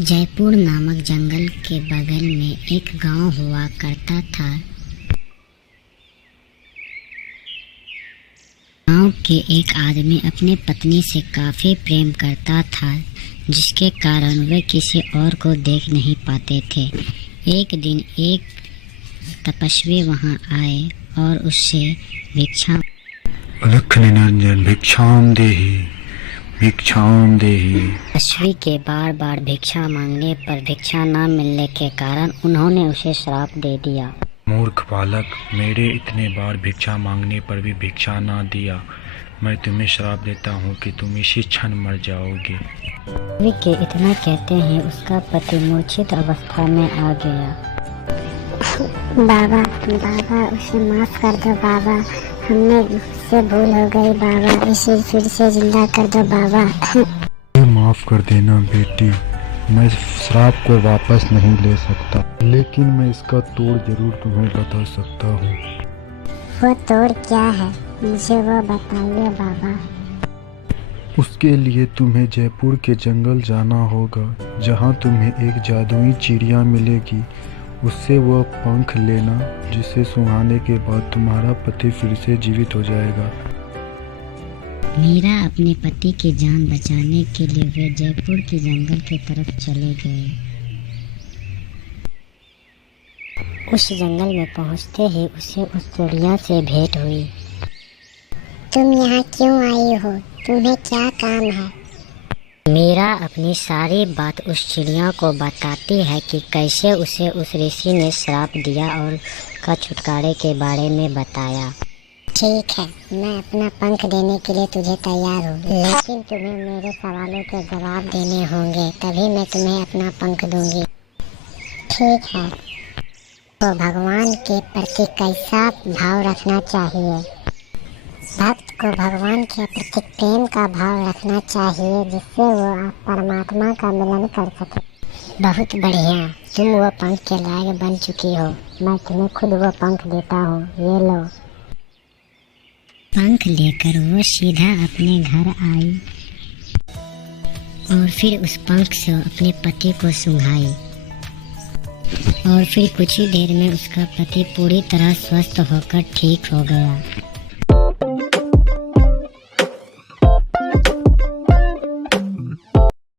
जयपुर नामक जंगल के बगल में एक गांव हुआ करता था। गांव के एक आदमी अपनी पत्नी से काफी प्रेम करता था, जिसके कारण वे किसी और को देख नहीं पाते थे। एक दिन एक तपस्वी वहां आए और उससे भिक्षा अलख निरंजन भिक्षाम देहि भिक्षाम देहि। तपस्वी के बार बार भिक्षा मांगने पर भिक्षा न मिलने के कारण उन्होंने उसे श्राप दे दिया। मूर्ख बालक, मेरे इतने बार भिक्षा मांगने पर भी भिक्षा ना दिया। मैं तुम्हें श्राप देता हूँ कि तुम इसी क्षण मर जाओगे। तपस्वी के इतना कहते ही उसका पति मूर्छित अवस्था में आ गया। बाबा उसे माफ कर दो बाबा, हमने उससे भूल हो गई बाबा, इसे फिर से जिंदा कर दो बाबा। माफ कर देना बेटी, मैं श्राप को वापस नहीं ले सकता, लेकिन मैं इसका तोड़ जरूर तुम्हें बता सकता हूँ। वो तोड़ क्या है, मुझे वो बताइए बाबा। उसके लिए तुम्हें जयपुर के जंगल जाना होगा, जहाँ तुम्हें एक जादुई चिड़िया मिलेगी। उससे वह पंख लेना, जिसे सुंघाने के बाद तुम्हारा पति फिर से जीवित हो जाएगा। मीरा अपने पति की जान बचाने के लिए वे जयपुर के जंगल की तरफ चले गए। उस जंगल में पहुंचते ही उसे उस चिड़िया से भेंट हुई। तुम यहाँ क्यों आई हो, तुम्हें क्या काम है? मीरा अपनी सारी बात उस चिड़िया को बताती है कि कैसे उसे उस ऋषि ने श्राप दिया और का छुटकारे के बारे में बताया। ठीक है, मैं अपना पंख देने के लिए तुझे तैयार हूँ, लेकिन तुम्हें मेरे सवालों के जवाब देने होंगे, तभी मैं तुम्हें अपना पंख दूंगी। ठीक है, तो भगवान के प्रति कैसा भाव रखना चाहिए? भक्त को भगवान के प्रति प्रेम का भाव रखना चाहिए, जिससे वो परमात्मा का मिलन कर सके। बहुत बढ़िया, तुम वो पंख के लायक बन चुकी हो। मैं तुम्हें खुद वो पंख देता हूँ, ये लो। पंख लेकर वो सीधा अपने घर आई और फिर उस पंख से अपने पति को सूंघाई और फिर कुछ ही देर में उसका पति पूरी तरह स्वस्थ होकर ठीक हो गया।